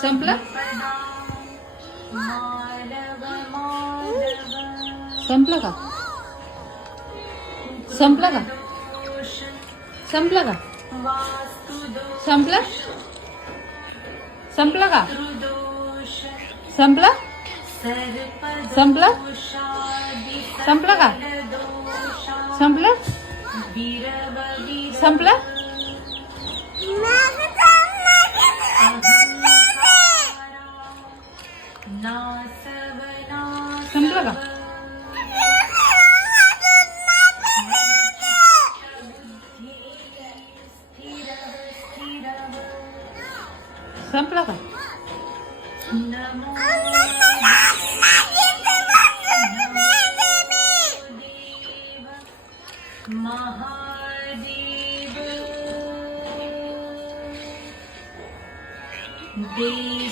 संपलं संपलं का संपलं का संपलं का संपलं संपलं का संपलं संपलं संपलं का संपलं संपलं संपलं का संपलं का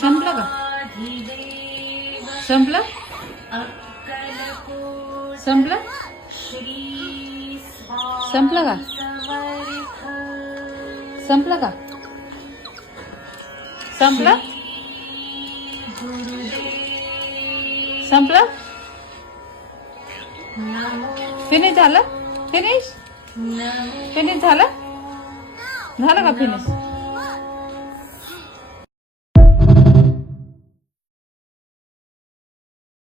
संपलं का संपलं संपलं संपलं का संपलं का संपलं संपलं फिनिश झालं फिनिश फिनिश झालं झालं का फिनिश